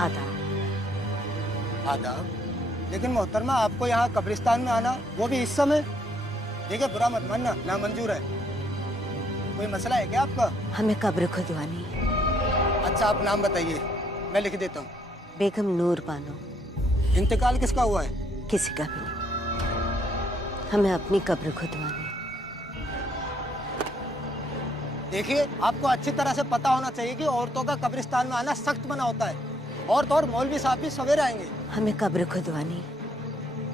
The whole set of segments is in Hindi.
आदाब। आदाब। लेकिन मोहतरमा, आपको यहाँ कब्रिस्तान में आना, वो भी इस समय? देखिए, बुरा मत मानना, नामंजूर है। कोई मसला है क्या आपका? हमें कब्र खुदवानी है। अच्छा, आप नाम बताइए, मैं लिख देता हूँ। बेगम नूर बानो। इंतकाल किसका हुआ है? किसी का भी नहीं। हमें अपनी कब्र खुदवानी। देखिए, आपको अच्छी तरह से पता होना चाहिए कि औरतों का कब्रिस्तान में आना सख्त मना होता है। औरत और मौलवी साहब भी सवेरे आएंगे। हमें कब्र खुदवानी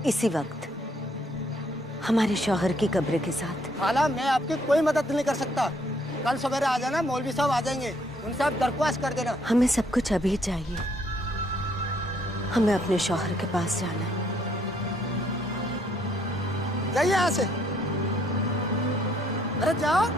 इसी वक्त, हमारे शौहर की कब्र के साथ। खाला, मैं आपकी कोई मदद नहीं कर सकता। कल सवेरे आ जाना, मौलवी साहब आ जाएंगे, उनसे आप दरख्वास्त कर देना। हमें सब कुछ अभी चाहिए। हमें अपने शौहर के पास जाना है। जाइए यहाँ से। अरे जाओ।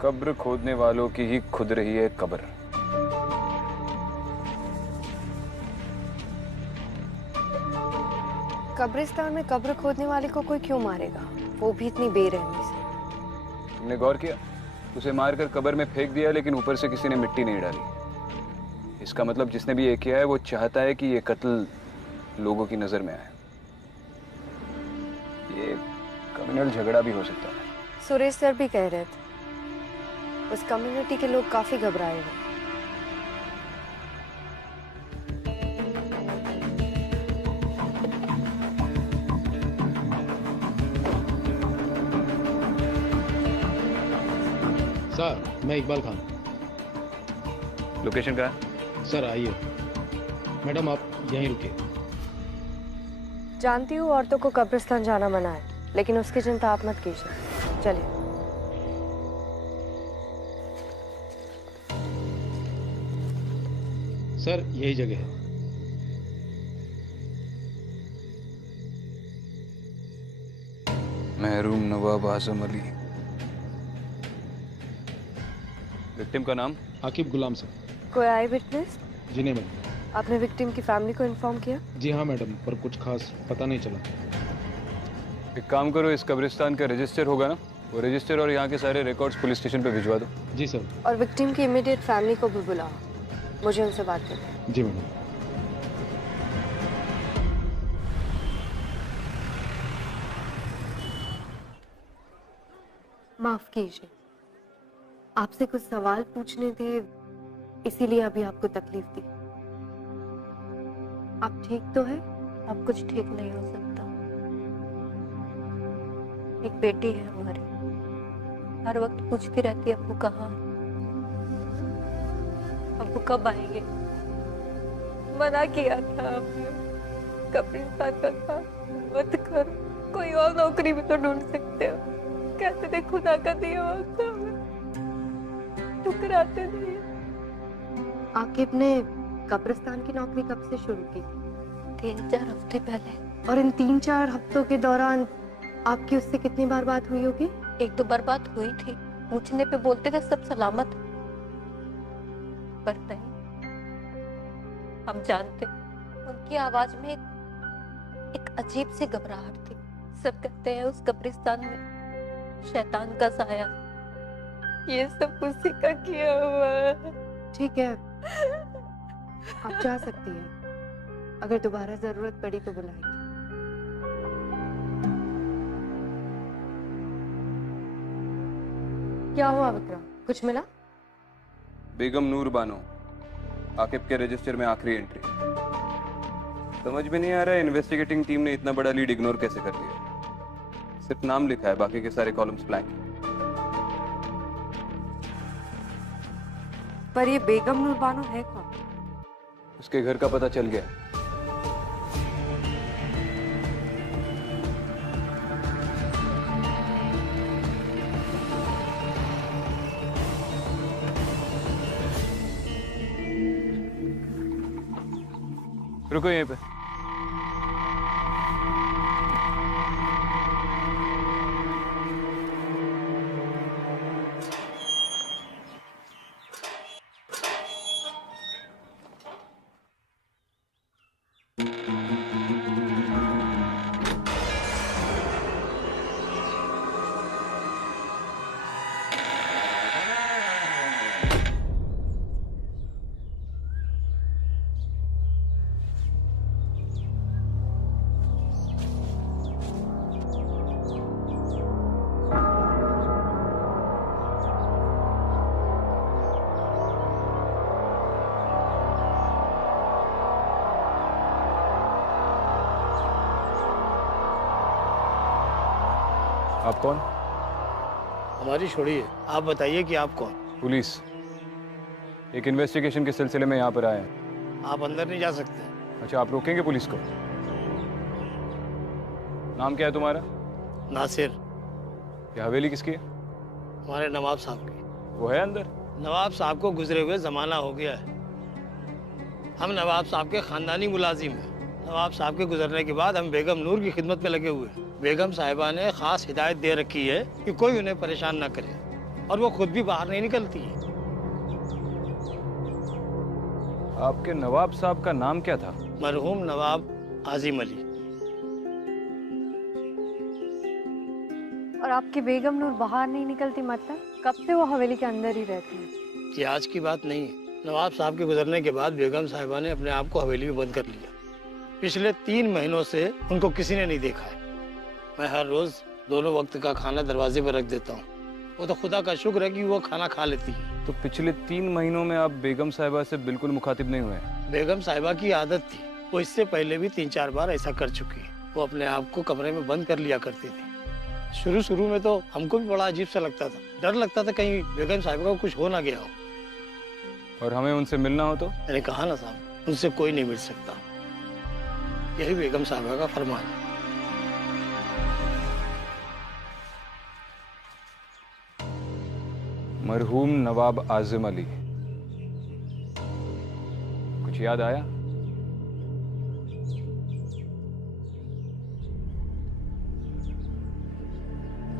कब्र खोदने वालों की ही खुद रही है कब्र। कब्रिस्तान में कब्र खोदने वाले को कोई क्यों मारेगा, वो भी इतनी बेरहमी से। तुमने गौर किया? उसे मारकर कब्र में फेंक दिया, लेकिन ऊपर से किसी ने मिट्टी नहीं डाली। इसका मतलब जिसने भी ये किया है वो चाहता है कि ये कत्ल लोगों की नजर में आए। ये कम्युनल झगड़ा भी हो सकता है। सुरेश सर भी कह रहे थे उस कम्युनिटी के लोग काफी घबराए हुए। सर, मैं इकबाल खान। लोकेशन कहाँ है? सर आइए। मैडम आप यहीं रुकिए। जानती हूँ औरतों को कब्रिस्तान जाना मना है, लेकिन उसकी चिंता आप मत कीजिए। चलिए। सर यही जगह है। महरूम नवाब आजम अली। विक्टिम का नाम? आकिब गुलाम सर। कोई आई विटनेस? जी नहीं मैडम। आपने विक्टिम की फैमिली को इन्फॉर्म किया? जी हाँ मैडम, पर कुछ खास पता नहीं चला। एक काम करो, इस कब्रिस्तान का रजिस्टर होगा ना, वो रजिस्टर और यहाँ के सारे रिकॉर्ड्स पुलिस स्टेशन पे भिजवा दो। जी सर। और विक्टिम की इमीडिएट फैमिली को भी बुलाओ, मुझे उनसे बात करनी है। जी मैडम। माफ कीजिए, आपसे कुछ सवाल पूछने थे, इसीलिए अभी आपको तकलीफ दी। आप ठीक तो है? अब कुछ ठीक नहीं हो सकता। एक बेटी है हमारी, हर वक्त पूछती रहती है अब्बू कहाँ है, अब्बू कब आएंगे। मना किया था हमने, कब्रिस्तान का काम मत करो, कोई और नौकरी भी तो ढूंढ सकते हो। कहते थे खुदा का दिया वक्त हमें ठुकराते नहीं। आकिब ने कब्रिस्तान की नौकरी कब से शुरू की? 3-4 हफ्ते पहले। और इन 3-4 हफ्तों के दौरान आपकी उससे कितनी बार बात हुई होगी? 1-2 बार बात हुई थी, पूछने पे बोलते थे सब सलामत, पर नहीं। हम जानते उनकी आवाज में एक अजीब सी घबराहट थी। सब कहते हैं उस कब्रिस्तान में शैतान का साया, ये सब उसी का किया हुआ है। ठीक है, आप जा सकती हैं। अगर दोबारा जरूरत पड़ी तो बुलाएंगे। क्या हुआ विक्रम, कुछ मिला? बेगम नूर बानो, आकिब के रजिस्टर में आखिरी एंट्री। समझ में नहीं आ रहा है इन्वेस्टिगेटिंग टीम ने इतना बड़ा लीड इग्नोर कैसे कर लिया। सिर्फ नाम लिखा है, बाकी के सारे कॉलम्स ब्लैंक हैं। पर ये बेगम नूर बानो है कौन? उसके घर का पता चल गया। रुको यहीं पे। आप कौन? हमारी छोड़िए, आप बताइए कि आप कौन? पुलिस। एक इन्वेस्टिगेशन के सिलसिले में यहाँ पर आए हैं। आप अंदर नहीं जा सकते। अच्छा, आप रोकेंगे पुलिस को? नाम क्या है तुम्हारा? नासिर। ये हवेली किसकी है? हमारे नवाब साहब की। वो है अंदर? नवाब साहब को गुजरे हुए जमाना हो गया है। हम नवाब साहब के खानदानी मुलाजिम हैं। नवाब साहब के गुजरने के बाद हम बेगम नूर की खिदमत में लगे हुए हैं। बेगम साहिबा ने खास हिदायत दे रखी है कि कोई उन्हें परेशान ना करे, और वो खुद भी बाहर नहीं निकलती है। आपके नवाब साहब का नाम क्या था? मरहूम नवाब आजिम अली। और आपकी बेगम नूर बाहर नहीं निकलती, मतलब कब से वो हवेली के अंदर ही रहती है? ये आज की बात नहीं है। नवाब साहब के गुजरने के बाद बेगम साहिबा ने अपने आप को हवेली में बंद कर लिया। पिछले 3 महीनों से उनको किसी ने नहीं देखा है। मैं हर रोज दोनों वक्त का खाना दरवाजे पर रख देता हूँ। वो तो खुदा का शुक्र है कि वो खाना खा लेती है। तो पिछले 3 महीनों में आप बेगम साहिबा से बिल्कुल मुखातिब नहीं हुए? बेगम साहिबा की आदत थी, वो इससे पहले भी 3-4 बार ऐसा कर चुकी है। वो अपने आप को कमरे में बंद कर लिया करती थी। शुरू में तो हमको भी बड़ा अजीब सा लगता था, डर लगता था कहीं बेगम साहिबा को कुछ हो ना गया हो। और हमें उनसे मिलना हो तो? मैंने कहा ना साहब, उनसे कोई नहीं मिल सकता। यही बेगम साहिबा का फरमान है। मरहूम नवाब आजिम अली, कुछ याद आया?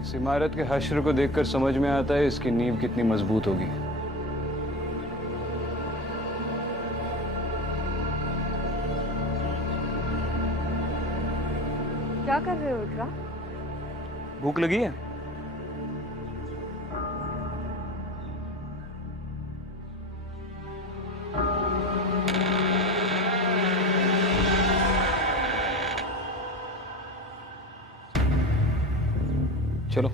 इस इमारत के हश्र को देखकर समझ में आता है इसकी नींव कितनी मजबूत होगी। क्या कर रहे हो इकरा? भूख लगी है? चलो।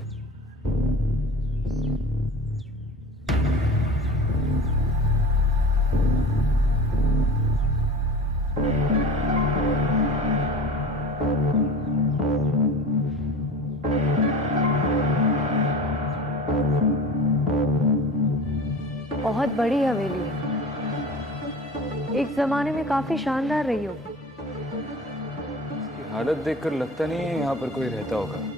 बहुत बड़ी हवेली है, एक जमाने में काफी शानदार रही होगी। इसकी हालत देखकर लगता नहीं है यहाँ पर कोई रहता होगा।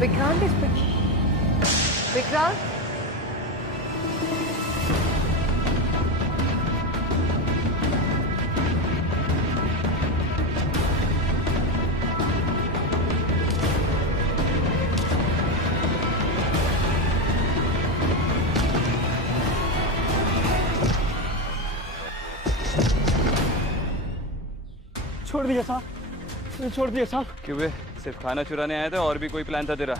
विक्रांत विक्रांत, छोड़ दिया साहब, छोड़ दिया साहब। क्यों बे, सिर्फ खाना चुराने आया था और भी कोई प्लान था तेरा?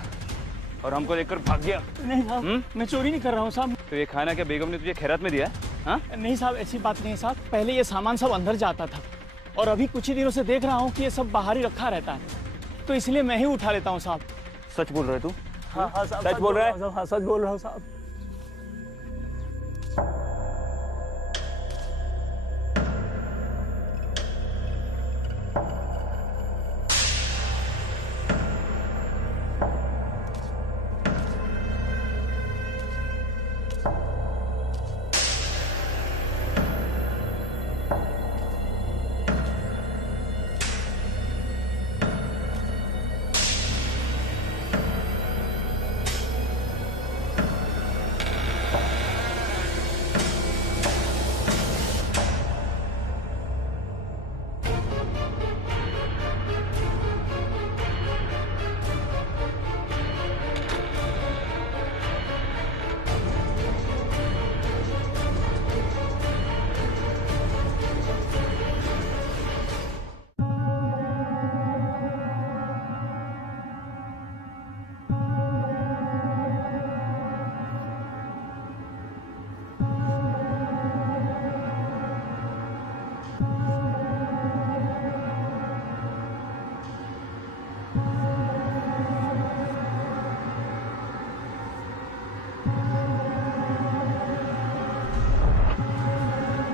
और हमको देखकर भाग गया? नहीं साहब, मैं चोरी नहीं कर रहा हूँ साहब। तो ये खाना क्या बेगम ने तुझे खैरात में दिया? हाँ? नहीं साहब, ऐसी बात नहीं है साहब। पहले ये सामान सब अंदर जाता था और अभी कुछ ही दिनों से देख रहा हूँ कि ये सब बाहर ही रखा रहता है, तो इसलिए मैं ही उठा लेता हूँ साहब। सच बोल रहे तू? हाँ हाँ साहब, सच बोल रहा है? हाँ सच बोल रहा हूँ साहब।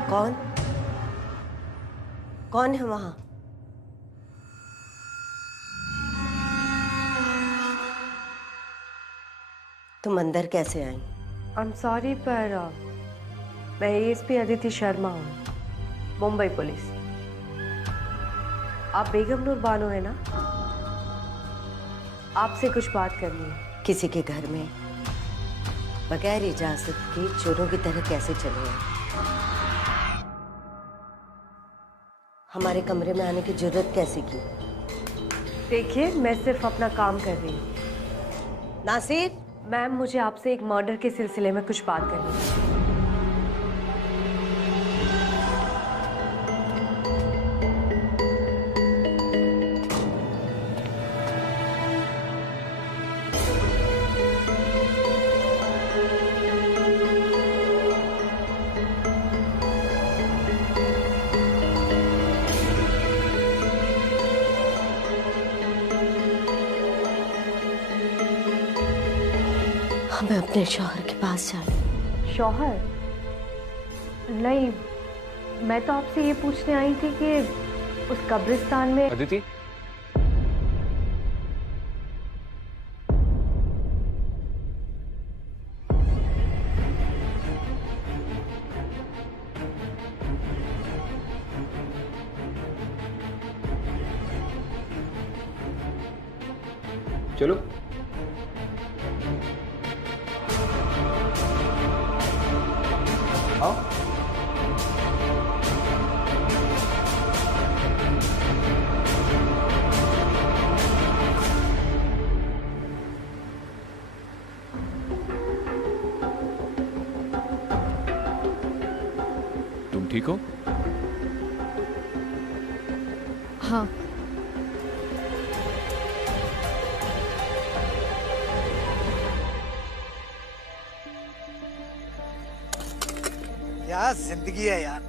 कौन कौन है वहां? तुम अंदर कैसे आई? आई एम सॉरी, पर मैं एएसपी अदिति शर्मा हूँ, मुंबई पुलिस। आप बेगम नूर बानो है ना? आपसे कुछ बात करनी है। किसी के घर में बगैर इजाजत के चोरों की तरह कैसे चले आए? हमारे कमरे में आने की जरूरत कैसे की? देखिए, मैं सिर्फ अपना काम कर रही हूँ। नासिर, मैम, मुझे आपसे एक मर्डर के सिलसिले में कुछ बात करनी है। हमें अपने शौहर के पास जाना। शौहर? नहीं, मैं तो आपसे ये पूछने आई थी कि उस कब्रिस्तान में। अदिति, चलो। आओ। तुम ठीक हो? हाँ। क्या जिंदगी है यार,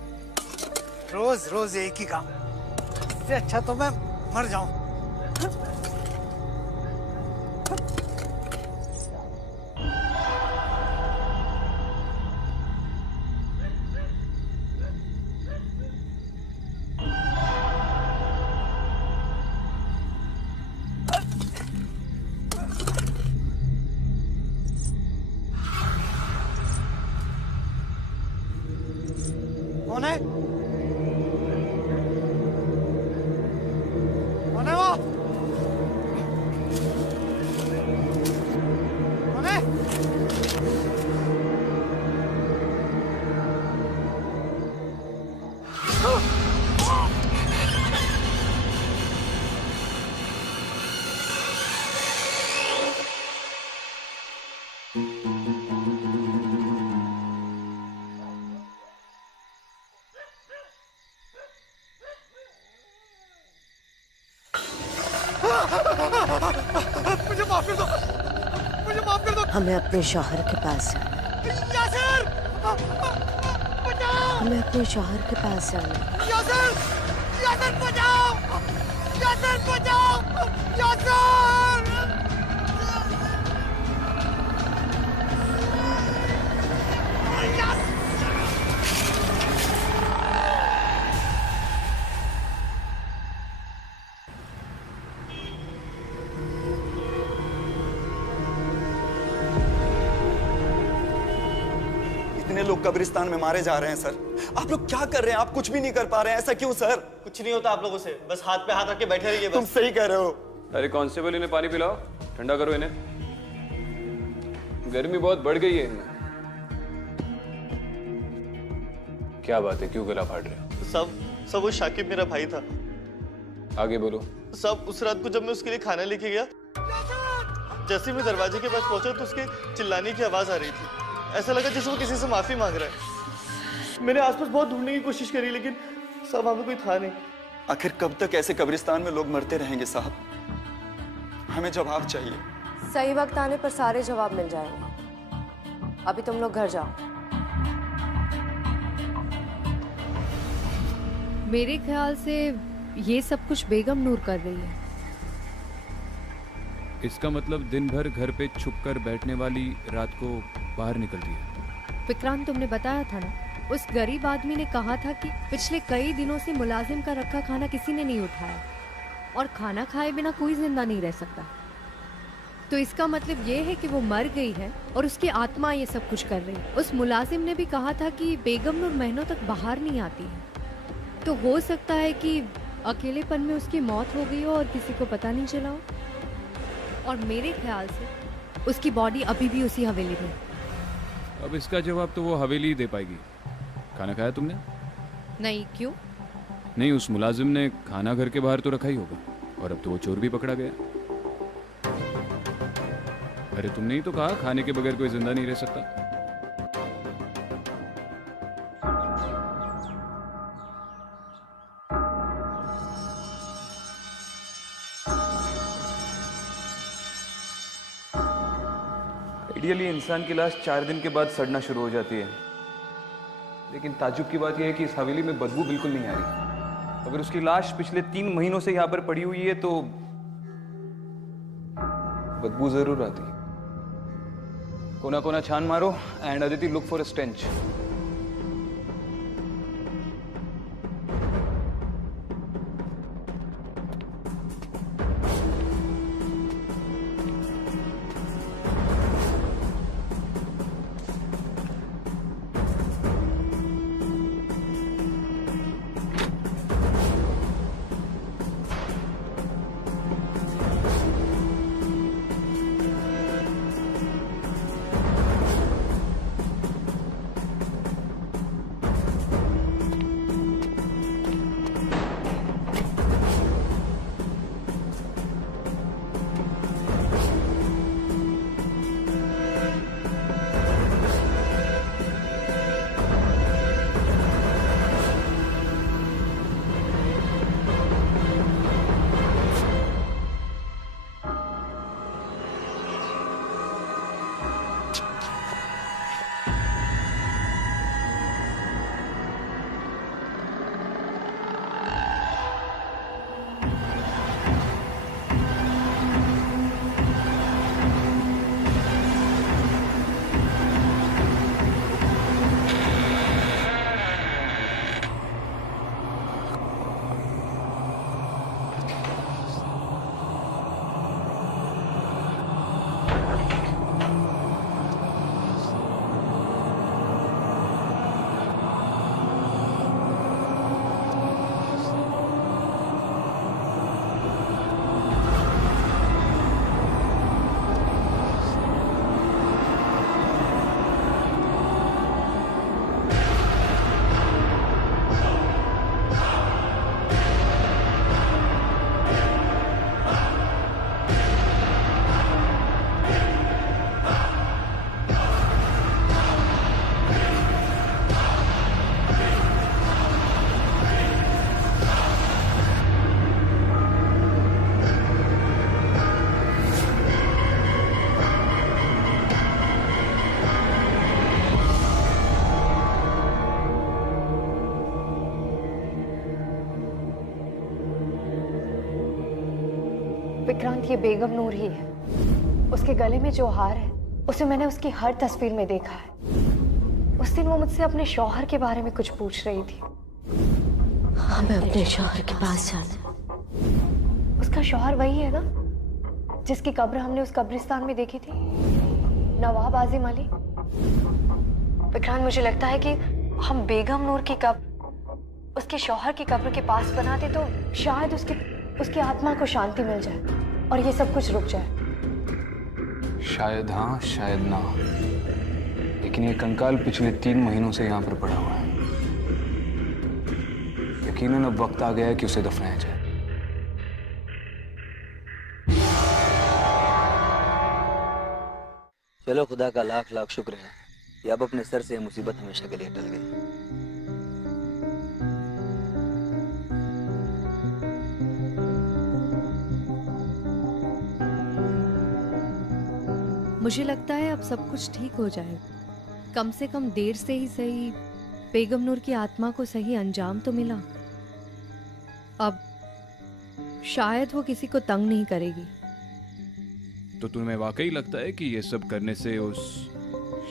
रोज रोज एक ही काम। इससे अच्छा तो मैं मर जाऊं। कौन है? कौन है वो? मुझे माफ कर दो, मुझे माफ कर दो। हमें अपने शौहर के पास जाना। यासिर, बचाओ। हमें अपने शौहर के पास जाना। यासिर, यासिर बचाओ, यासिर बचाओ, यासिर। इतने लोग कब्रिस्तान में मारे जा रहे हैं सर, आप लोग क्या कर रहे हैं? आप कुछ भी नहीं कर पा रहे हैं, ऐसा क्यों सर? कुछ नहीं होता आप लोगों से, बस हाथ पे हाथ रख के बैठे रहिए। तुम सही कह रहे हो। अरे कांस्टेबल, इन्हें पानी पिलाओ, ठंडा करो इन्हें, गर्मी बहुत बढ़ गई है इनमें। क्या बात है, क्यों गला फाड़ रहे हो? सब वो शाकिब मेरा भाई था। आगे बोलो। सब उस रात को जब मैं उसके लिए खाना लेके गया, जैसे मैं दरवाजे के पास पहुंचा तो उसके चिल्लाने की आवाज आ रही थी। ऐसा लगा जैसे वो किसी से माफी मांग रहा है। मैंने आसपास बहुत ढूंढने की कोशिश करी, लेकिन सब वहां पे कोई था नहीं। आखिर कब तक ऐसे कब्रिस्तान में लोग मरते रहेंगे साहब? हमें जवाब चाहिए। सही वक्त आने पर सारे जवाब मिल जाएंगे। अभी तुम लोग घर जाओ। मेरे ख्याल से ये सब कुछ बेगम नूर कर रही है। इसका मतलब दिन भर घर पे छुप कर बैठने वाली रात को बाहर निकलती है। विक्रांत, तुमने बताया था ना, उस गरीब आदमी ने कहा था कि पिछले कई दिनों से मुलाजिम का रखा खाना किसी ने नहीं उठाया और खाना खाए बिना कोई जिंदा नहीं रह सकता। तो इसका मतलब ये है कि वो मर गई है और उसकी आत्मा ये सब कुछ कर रही है। उस मुलाजिम ने भी कहा था कि बेगम नूर महीनों तक बाहर नहीं आती है, तो हो सकता है कि अकेलेपन में उसकी मौत हो गई हो और किसी को पता नहीं चला हो। और मेरे ख्याल से उसकी बॉडी अभी भी उसी हवेली में। अब इसका जवाब तो वो हवेली ही दे पाएगी। खाना खाया तुमने? नहीं, क्यों? नहीं, उस मुलाजिम ने खाना घर के बाहर तो रखा ही होगा, और अब तो वो चोर भी पकड़ा गया। अरे तुमने ही तो कहा खाने के बगैर कोई जिंदा नहीं रह सकता। आइडियली इंसान की लाश 4 दिन के बाद सड़ना शुरू हो जाती है, लेकिन ताज्जुब की बात यह है कि इस हवेली में बदबू बिल्कुल नहीं आ रही। अगर उसकी लाश पिछले 3 महीनों से यहां पर पड़ी हुई है तो बदबू जरूर आती है। कोना कोना छान मारो and Aditi look for a stench. Vikrant, ये बेगम नूर ही है। उसके गले में जो हार है उसे मैंने उसकी हर तस्वीर में देखा है। उस दिन वो मुझसे अपने शौहर के बारे में कुछ पूछ रही थी। हमें अपने शौहर के पास जाना। उसका शौहर वही है ना जिसकी कब्र हमने उस कब्रिस्तान में देखी थी, नवाब आजिम अली। विक्रांत, मुझे लगता है कि हम बेगम नूर की कब्र उसके शौहर की कब्र के पास बनाते तो शायद उसकी आत्मा को शांति मिल जाए और ये सब कुछ रुक जाए। शायद हाँ, शायद ना, लेकिन ये कंकाल पिछले 3 महीनों से यहाँ पर पड़ा हुआ है। यकीनन अब वक्त आ गया है कि उसे दफनाया जाए। चलो, खुदा का लाख लाख शुक्र है कि अब अपने सर से मुसीबत हमेशा के लिए टल गई। मुझे लगता है अब सब कुछ ठीक हो जाएगा। कम से कम देर से ही सही बेगम नूर की आत्मा को सही अंजाम तो मिला। अब शायद वो किसी को तंग नहीं करेगी। तो तुम्हें वाकई लगता है कि ये सब करने से उस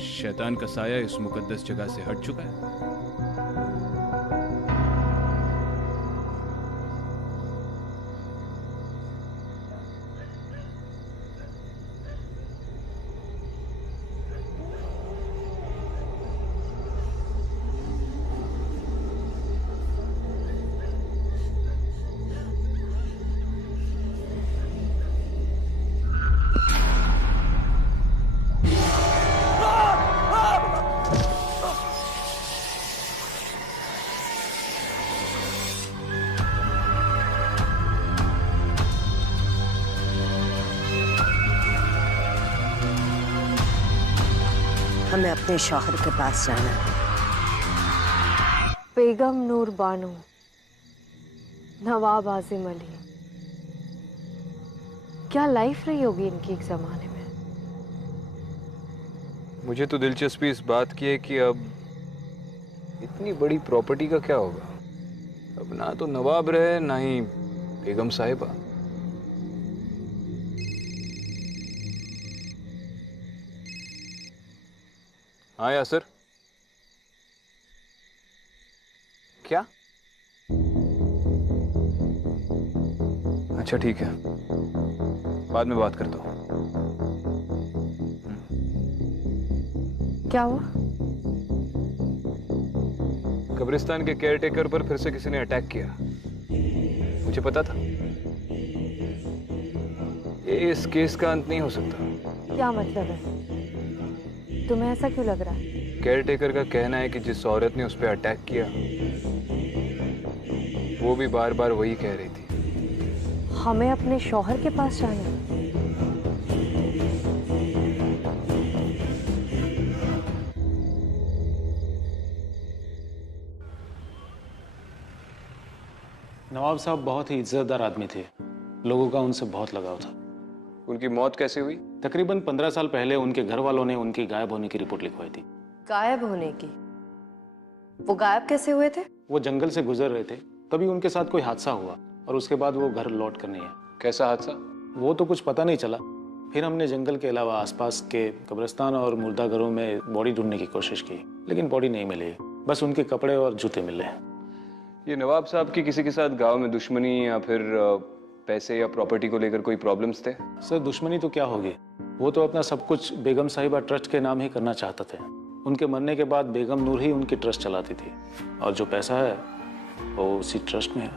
शैतान का साया इस मुकद्दस जगह से हट चुका है? हमें अपने शौहर के पास जाना है। बेगम नूर बानो, नवाब आजिम अली, क्या लाइफ रही होगी इनकी एक जमाने में। मुझे तो दिलचस्पी इस बात की है कि अब इतनी बड़ी प्रॉपर्टी का क्या होगा। अब ना तो नवाब रहे ना ही बेगम साहिबा। हाँ यासर, क्या? अच्छा ठीक है, बाद में बात करता हूँ। क्या हुआ? कब्रिस्तान के केयरटेकर पर फिर से किसी ने अटैक किया। मुझे पता था ये इस केस का अंत नहीं हो सकता। क्या मतलब है? तुम्हें ऐसा क्यों लग रहा है? केयरटेकर का कहना है कि जिस औरत ने उस पर अटैक किया वो भी बार बार वही कह रही थी। हमें अपने शौहर के पास जाना है। नवाब साहब बहुत ही इज्जतदार आदमी थे। लोगों का उनसे बहुत लगाव था। उनकी मौत कैसे हुई? तकरीबन 15 साल पहले उनके घर वालों ने उनकी गायब होने की रिपोर्ट लिखवाई थी। गायब होने की? वो गायब कैसे हुए थे? वो जंगल से गुजर रहे थे, तभी उनके साथ कोई हादसा हुआ और उसके बाद वो घर लौट कर नहीं आए। कैसा हादसा? वो तो कुछ पता नहीं चला। फिर हमने जंगल के अलावा आसपास के कब्रिस्तान और मुर्दाघरों में बॉडी ढूंढने की कोशिश की, लेकिन बॉडी नहीं मिली। बस उनके कपड़े और जूते मिले। ये नवाब साहब की किसी के साथ गांव में दुश्मनी या फिर पैसे या प्रॉपर्टी को लेकर कोई प्रॉब्लम्स थे? सर, दुश्मनी तो क्या होगी, वो तो अपना सब कुछ बेगम साहिबा ट्रस्ट के नाम ही करना चाहते थे। उनके मरने के बाद बेगम नूर ही उनकी ट्रस्ट चलाती थी और जो पैसा है वो उसी ट्रस्ट में है।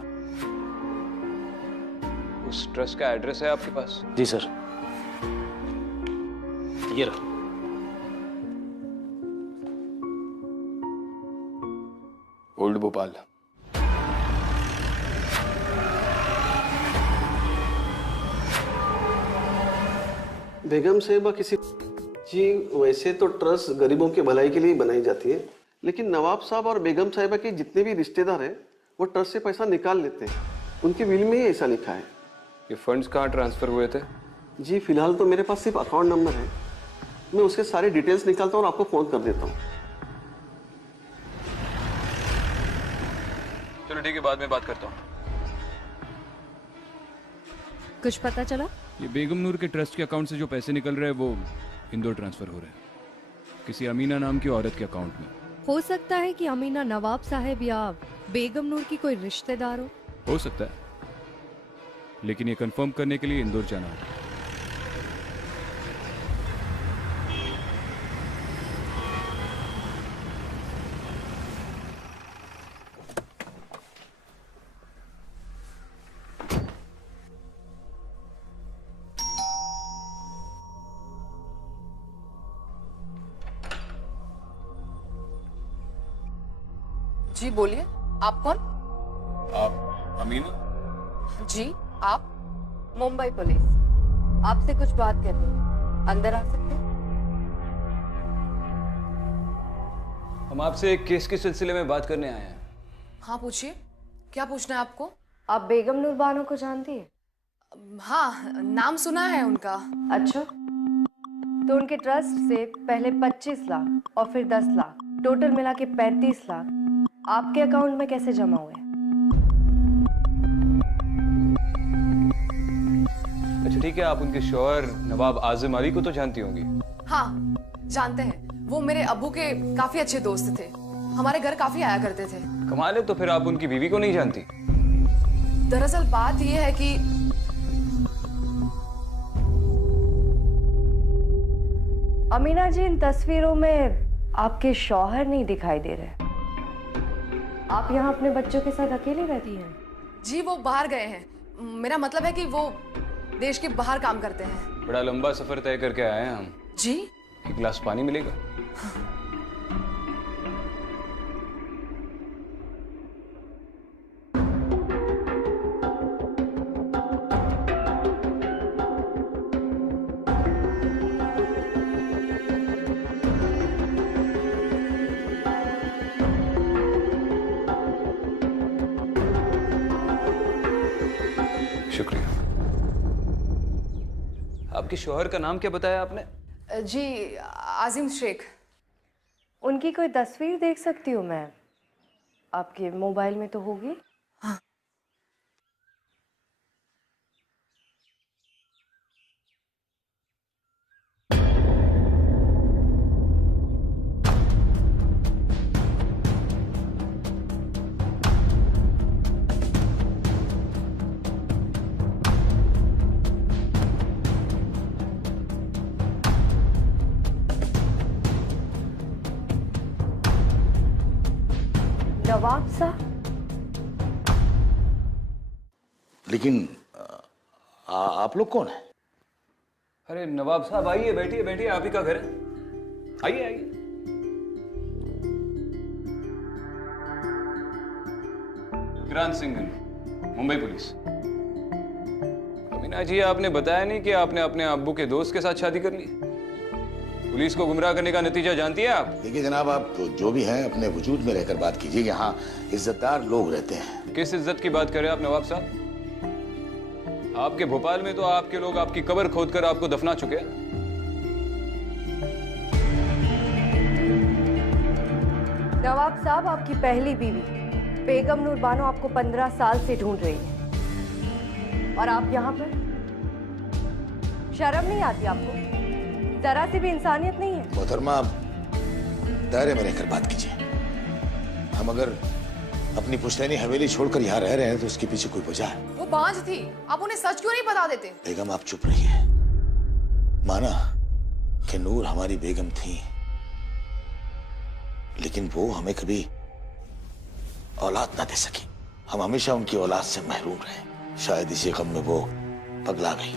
उस ट्रस्ट का एड्रेस है आपके पास? जी सर, ये रहा। ओल्ड भोपाल। बेगम साहिबा किसी जी, वैसे तो ट्रस्ट गरीबों की भलाई के लिए बनाई जाती है, लेकिन नवाब साहब और बेगम साहिबा के जितने भी रिश्तेदार हैं वो ट्रस्ट से पैसा निकाल लेते हैं। उनके विल में ही ऐसा लिखा है। ये फंड्स कहाँ ट्रांसफर हुए थे? जी फिलहाल तो मेरे पास सिर्फ अकाउंट नंबर है, मैं उसके सारे डिटेल्स निकालता हूँ और आपको फोन कर देता हूँ। चलो ठीक है, बाद में बात करता हूँ। कुछ पता चला? ये बेगम नूर के ट्रस्ट के अकाउंट से जो पैसे निकल रहे हैं वो इंदौर ट्रांसफर हो रहे हैं, किसी अमीना नाम की औरत के अकाउंट में। हो सकता है कि अमीना नवाब साहब या बेगम नूर की कोई रिश्तेदार हो सकता है, लेकिन ये कंफर्म करने के लिए इंदौर जाना होगा। जी बोलिए, आप कौन? आप अमीना? जी आप? मुंबई पुलिस, आपसे कुछ बात करनी है, अंदर आ सकते हैं? हम आपसे एक केस के सिलसिले में बात करने आए हैं। हाँ पूछिए, क्या पूछना है आपको? आप बेगम नूर बानो को जानती है? हाँ, नाम सुना है उनका। अच्छा, तो उनके ट्रस्ट से पहले 25 लाख और फिर 10 लाख, टोटल मिला के 35 लाख आपके अकाउंट में कैसे जमा हुए? अच्छा ठीक है, आप उनके शौहर नवाब आजिम अली को तो जानती होंगी? हाँ जानते हैं, वो मेरे अब्बू के काफी अच्छे दोस्त थे, हमारे घर काफी आया करते थे। कमाल है, तो फिर आप उनकी बीवी को नहीं जानती? दरअसल बात यह है कि अमीना जी, इन तस्वीरों में आपके शौहर नहीं दिखाई दे रहे। आप यहाँ अपने बच्चों के साथ अकेली रहती हैं? जी वो बाहर गए हैं, मेरा मतलब है कि वो देश के बाहर काम करते हैं। बड़ा लंबा सफर तय करके आए हैं हम। जी? एक गिलास पानी मिलेगा? शुक्रिया। आपके शौहर का नाम क्या बताया आपने? जी आजिम शेख। उनकी कोई तस्वीर देख सकती हूँ मैं? आपके मोबाइल में तो होगी। हाँ। नवाब साहब? लेकिन आप लोग कौन हैं? अरे नवाब साहब आइए, बैठिए बैठिए, आप ही का घर है, आइए आइए। विक्रांत सिंघल, मुंबई पुलिस। अमीना जी, आपने बताया नहीं कि आपने अपने अब्बू के दोस्त के साथ शादी कर ली। पुलिस को गुमराह करने का नतीजा जानती है आप? देखिए जनाब, आप तो जो भी हैं अपने वजूद में रहकर बात कीजिए। यहाँ इज्जतदार लोग रहते हैं। किस इज्जत की बात कर रहे हैं आप नवाब साहब? आपके भोपाल में तो आपके लोग आपकी कब्र खोदकर आपको दफना चुके हैं। नवाब साहब, आपकी पहली बीवी बेगम नूर बानो आपको 15 साल से ढूंढ रही है, और आप यहाँ पर? शर्म नहीं आती आपको? जरा सी भी इंसानियत नहीं है? मोहतरमा, आप दायरे में रहकर बात कीजिए। हम अगर अपनी पुश्तैनी हवेली छोड़कर यहाँ रह रहे हैं तो उसके पीछे कोई वजह है। वो बांझ थी, आप उन्हें सच क्यों नहीं बता देते? बेगम आप चुप रहिए। माना कि नूर हमारी बेगम थी, लेकिन वो हमें कभी औलाद ना दे सकी। हम हमेशा उनकी औलाद से महरूम रहे। शायद इसी गम में वो पगला गई।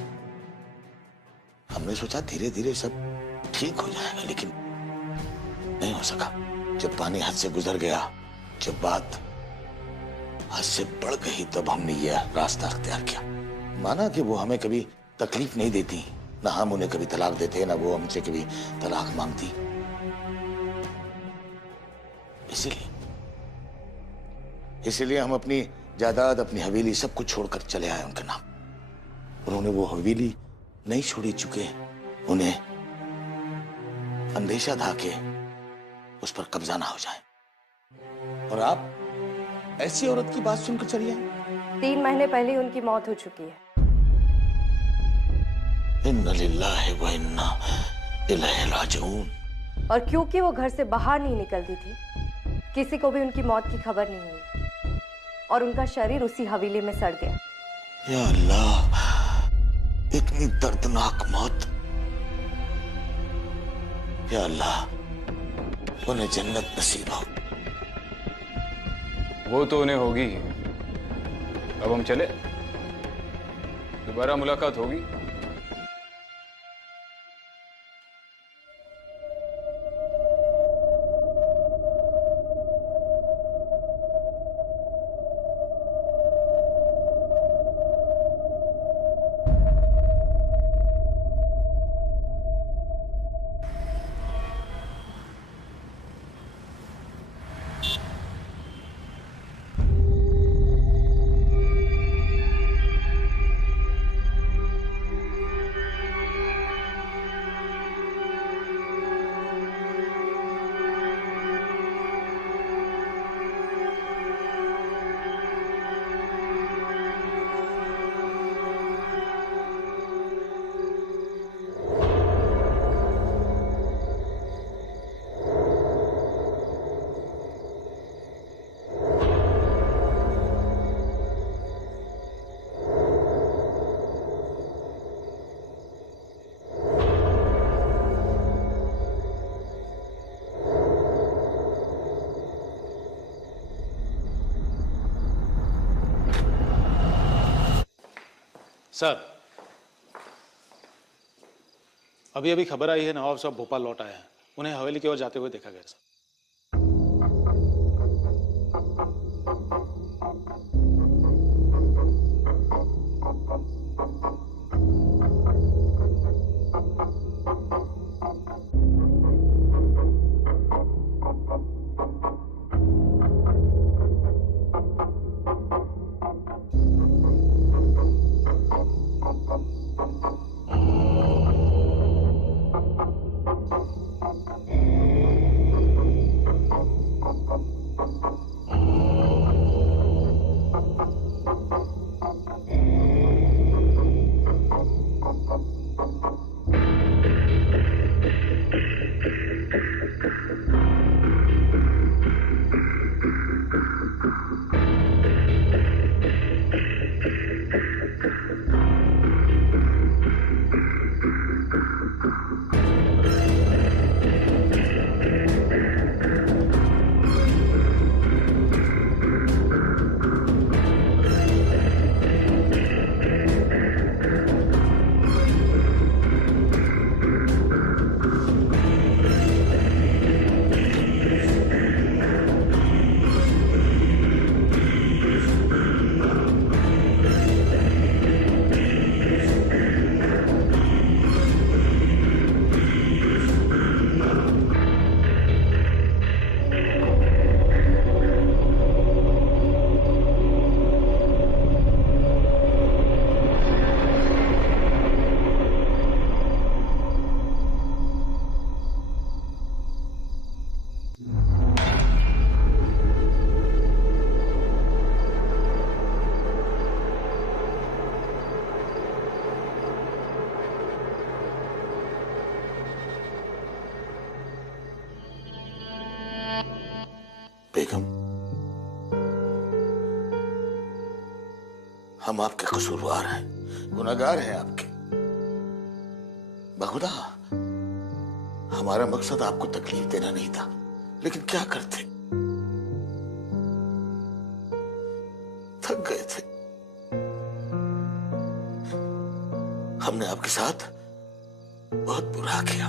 हमने सोचा धीरे धीरे सब ठीक हो जाएगा, लेकिन नहीं हो सका। जब पानी हद से गुजर गया, जब बात हद से बढ़ गई, तब हमने यह रास्ता अख्तियार किया। माना कि वो हमें कभी तकलीफ नहीं देती, ना हम उन्हें कभी तलाक देते, ना वो हमसे कभी तलाक मांगती। इसीलिए हम अपनी जायदाद, अपनी हवेली, सब कुछ छोड़कर चले आए उनके नाम। उन्होंने वो हवेली नहीं छोड़ी, चुके उन्हें अंदेशा था कि उस पर कब्जा ना हो जाए। और आप ऐसी औरत की बात सुनकर चली आई? 3 महीने पहले उनकी मौत हो चुकी है। इन्ना लिल्लाहि व इन्ना इलैहि राजिऊन। और क्योंकि वो घर से बाहर नहीं निकलती थी, किसी को भी उनकी मौत की खबर नहीं हुई और उनका शरीर उसी हवेली में सड़ गया। या अल्लाह, इतनी दर्दनाक मौत। या अल्लाह, उन्हें जन्नत नसीब हो। वो तो उन्हें होगी। अब हम चले, दोबारा मुलाकात होगी। सर, अभी अभी खबर आई है नवाब साहब भोपाल लौट आए हैं। उन्हें हवेली की ओर जाते हुए देखा गया सर। बेगम, हम आपके कसूरवार हैं, गुनहगार हैं आपके। बखुदा, हमारा मकसद आपको तकलीफ देना नहीं था, लेकिन क्या करते, थक गए थे। हमने आपके साथ बहुत बुरा किया,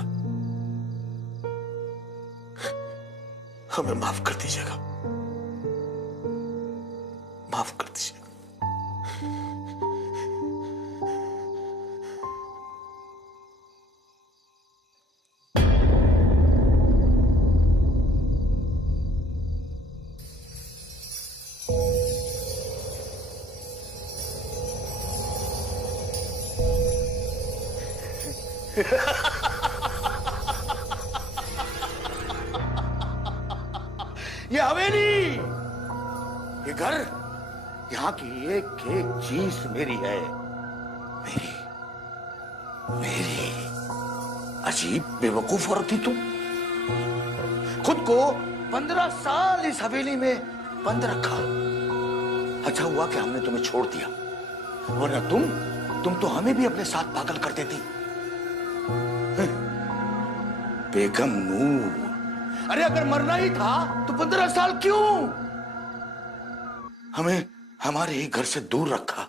हमें माफ कर दीजिएगा, माफ कर दीजिएगा। ये हवेली, ये घर, यहाँ की एक एक चीज मेरी है, मेरी अजीब बेवकूफ औरत थी तुम। खुद को 15 साल इस हवेली में बंद रखा। अच्छा हुआ कि हमने तुम्हें छोड़ दिया, वरना तुम तो हमें भी अपने साथ पागल कर देती। बेगम नूर, अरे अगर मरना ही था तो 15 साल क्यों हमें हमारे ही घर से दूर रखा?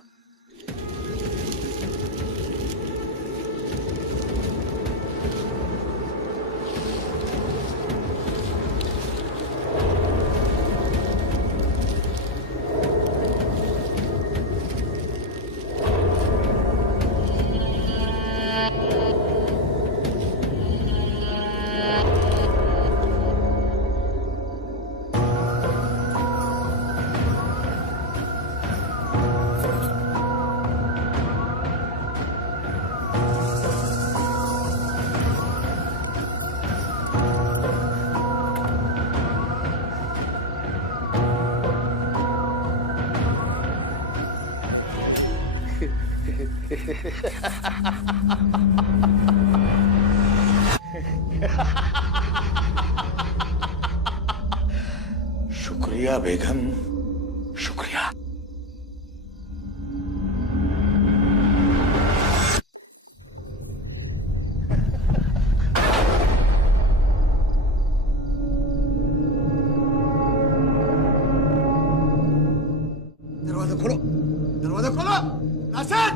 शुक्रिया बेगम, शुक्रिया। दरवाजा खोलो, दरवाजा खोलो। नासिर,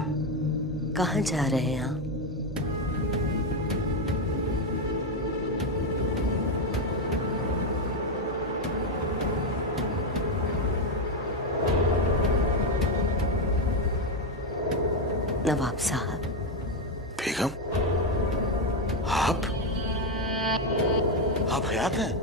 कहाँ जा रहे हैं आप? नवाब साहब। बेगम, आप हयात हैं?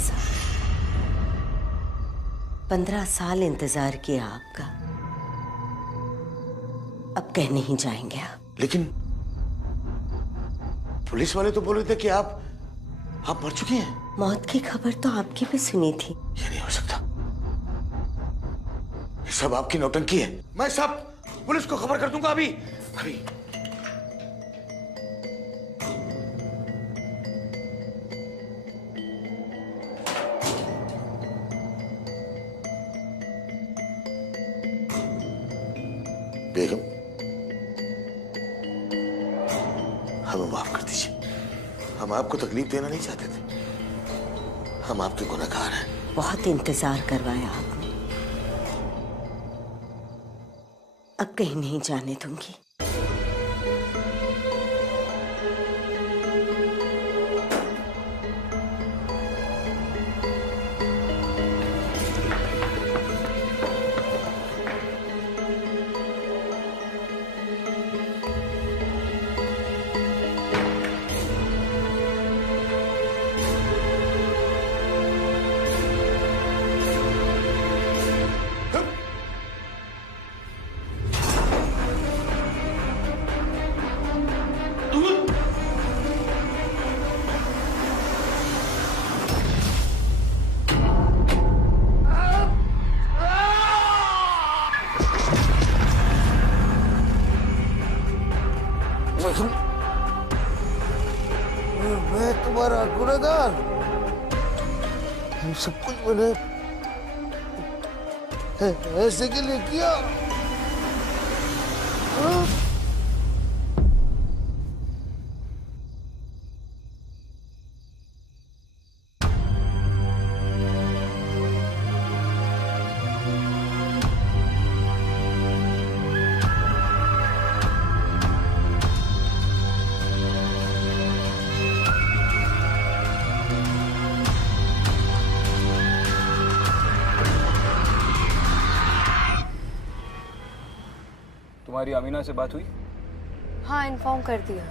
साल 15 साल इंतजार किया आपका, अब कह नहीं जाएंगे आप। लेकिन पुलिस वाले तो बोल रहे थे कि आप मर चुकी हैं। मौत की खबर तो आपकी भी सुनी थी। ये नहीं हो सकता, ये सब आपकी नौटंकी है। मैं सब पुलिस को खबर कर दूंगा अभी अभी। बेगम, हमें माफ कर दीजिए, हम आपको तकलीफ देना नहीं चाहते थे। हम आपके गुनहगार हैं। बहुत इंतजार करवाया आपने, अब कहीं नहीं जाने दूंगी। मैं तुम्हारा गुनहगार, सब कुछ मैंने ऐसे के लिए किया। तुम्हारी अमीना से बात हुई? हाँ, इन्फॉर्म कर दिया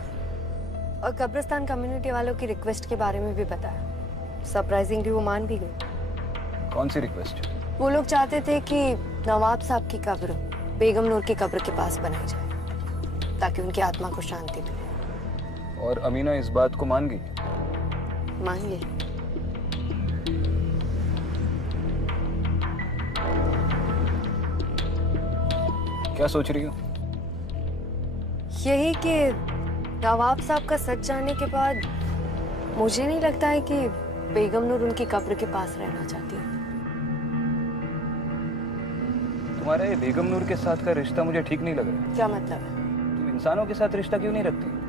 और कब्रिस्तान कम्युनिटी वालों की रिक्वेस्ट के बारे में भी बताया। सरप्राइजिंगली वो मान भी गई। कौन सी रिक्वेस्ट? वो लोग चाहते थे कि नवाब साहब की कब्र बेगम नूर की कब्र के पास बनाई जाए ताकि उनकी आत्मा को शांति मिले। और अमीना इस बात को मान गई? मान गई। क्या सोच रही हो? यही कि नवाब साहब का सच जानने के बाद मुझे नहीं लगता है कि बेगम नूर उनकी कब्र के पास रहना चाहती है। तुम्हारा ये बेगम नूर के साथ का रिश्ता मुझे ठीक नहीं लग रहा। क्या मतलब है? तुम इंसानों के साथ रिश्ता क्यों नहीं रखती?